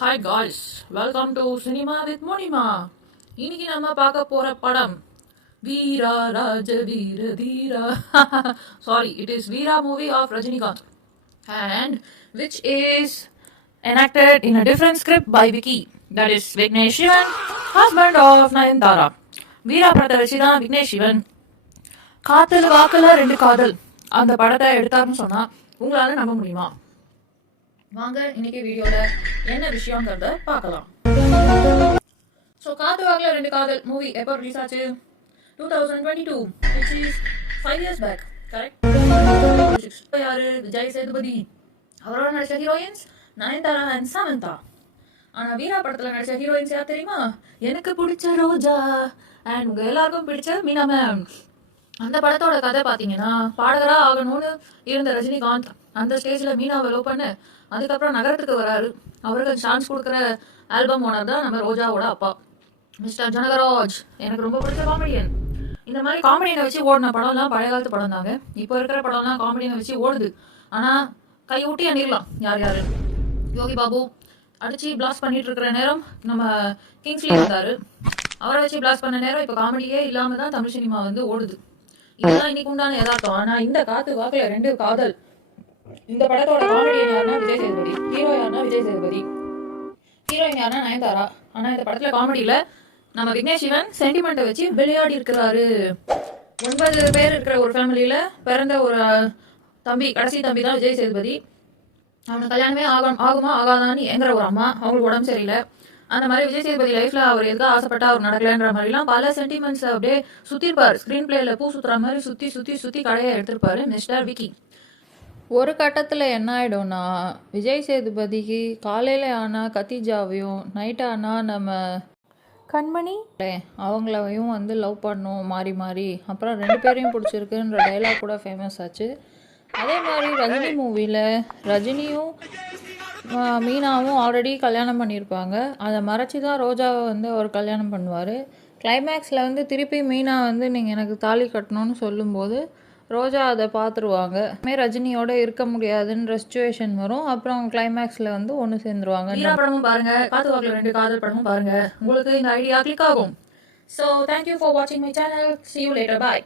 Hi guys, welcome to Cinema with Monima. இன்னைக்கு நம்ம பார்க்க போற படம் வீரா ராஜ வீர தீரா. Sorry, it is Veera movie of Rajinikanth, and which is enacted in a different script by Vicky. That is Vignesh Shivan, husband of Nayanthara. வீரா படத்தை வச்சுதான் விக்னேஷ் சிவன் காத்தல் வாக்கல ரெண்டு காதல் அந்த படத்தை எடுத்தாருன்னு சொன்னா உங்களால நம்ப முடியுமா? வாங்க இன்னைக்கு வீடியோல என்ன விஷயம்ங்கிறத பார்க்கலாம். ஸோ காத்து வாக்கில் ரெண்டு காதல் மூவி எப்போ ரிலீஸ் ஆச்சு? 2022, which is 5 years back, correct? யாரு? விஜய் சேதுபதி. அவரோட நடிச்ச ஹீரோயின்ஸ் நயன்தாரா அண்ட் சமந்தா. ஆனா வீரா படத்துல நடிச்ச ஹீரோயின்ஸ் யார் தெரியுமா? எனக்கு பிடிச்ச ரோஜா அண்ட் உங்க எல்லாருக்கும் பிடிச்ச மீனா மேம். அந்த படத்தோட கதை பார்த்தீங்கன்னா பாடகரா ஆகணும்னு இருந்த ரஜினிகாந்த் அந்த ஸ்டேஜ்ல மீனாவை லவ் பண்ண அதுக்கப்புறம் நகரத்துக்கு வராரு. அவருக்கு சான்ஸ் கொடுக்குற ஆல்பம் ஓனர் தான் நம்ம ரோஜாவோட அப்பா மிஸ்டர் ஜனகராஜ். எனக்கு ரொம்ப பிடிச்ச காமெடியன். இந்த மாதிரி காமெடியனை வச்சு ஓடின படம்லாம் பழைய காலத்து படம் தாங்க. இப்போ இருக்கிற படம்லாம் காமெடியனை வச்சு ஓடுது. ஆனால் கை ஊட்டி அணிரலாம். யார் யாரு? யோகி பாபு அடிச்சு பிளாஸ்ட் பண்ணிட்டு இருக்கிற நேரம் நம்ம கிங்ஸ்லி இருந்தாரு. அவரை வச்சு பிளாஸ்ட் பண்ண நேரம் இப்போ காமெடியே இல்லாம தான் தமிழ் சினிமா வந்து ஓடுது. இதுதான் இன்னைக்கு உண்டான யதார்த்தம். ஆனா இந்த காத்து வாக்குல ரெண்டு காதல் இந்த படத்தோட காமெடியன் யாருன்னா விஜய் சேதுபதி, ஹீரோ யாருன்னா விஜய் சேதுபதி, ஹீரோயின் யாருன்னா நயன்தாரா. ஆனா இந்த படத்துல காமெடியில நம்ம விக்னேஷ் சிவன் சென்டிமெண்ட்டை வச்சு விளையாடி இருக்கிறாரு. 9 பேர் இருக்கிற ஒரு ஃபேமிலியில பிறந்த ஒரு தம்பி, கடைசி தம்பி தான் விஜய் சேதுபதி. அவனுக்கு கல்யாணமே ஆகுமா ஆகாதான்னு எங்கிற ஒரு அம்மா, அவங்களுக்கு உடம்பு சரியில்லை. அந்த மாதிரி விஜய் சேதுபதி லைஃப்ல அவர் எதுக்காக ஆசைப்பட்டா அவர் நடக்கலன்ற மாதிரிலாம் பல சென்டிமெண்ட்ஸ் அப்படியே சுத்திருப்பாரு. ஸ்கிரீன் பிளேல பூ சுத்துற மாதிரி சுத்தி சுத்தி சுத்தி கடையை எடுத்திருப்பாரு மிஸ்டர் விக்கி. ஒரு கட்டத்தில் என்ன ஆகிடும்னா விஜய் சேதுபதிக்கு காலையில் ஆனால் கத்திஜாவையும் நைட் ஆனால் நம்ம கண்மணி அவங்களையும் வந்து லவ் பண்ணும் மாறி மாறி. அப்புறம் 2 பேரையும் பிடிச்சிருக்குன்ற டைலாக் கூட ஃபேமஸ் ஆச்சு. அதே மாதிரி ரஜினி மூவியில் ரஜினியும் மீனாவும் ஆல்ரெடி கல்யாணம் பண்ணியிருப்பாங்க. அதை மறைச்சி தான் ரோஜாவை வந்து அவர் கல்யாணம் பண்ணுவார். கிளைமேக்ஸில் வந்து திருப்பி மீனா வந்து நீங்கள் எனக்கு தாலி கட்டணும்னு சொல்லும்போது ரோஜா அதை பார்த்துருவாங்க. ரஜினியோட இருக்க முடியாதுன்ற சிச்சுவேஷன் வரும். அப்புறம் கிளைமேக்ஸில் வந்து ஒன்று சேர்ந்துருவாங்க. வீரா படமும் பாருங்க, காத்து வாக்குல ரெண்டு காதல் படமும் பாருங்க. உங்களுக்கு இந்த ஐடியா கிளிக் ஆகும். ஸோ தேங்க்யூ ஃபார் வாட்சிங் my channel. See you later. Bye.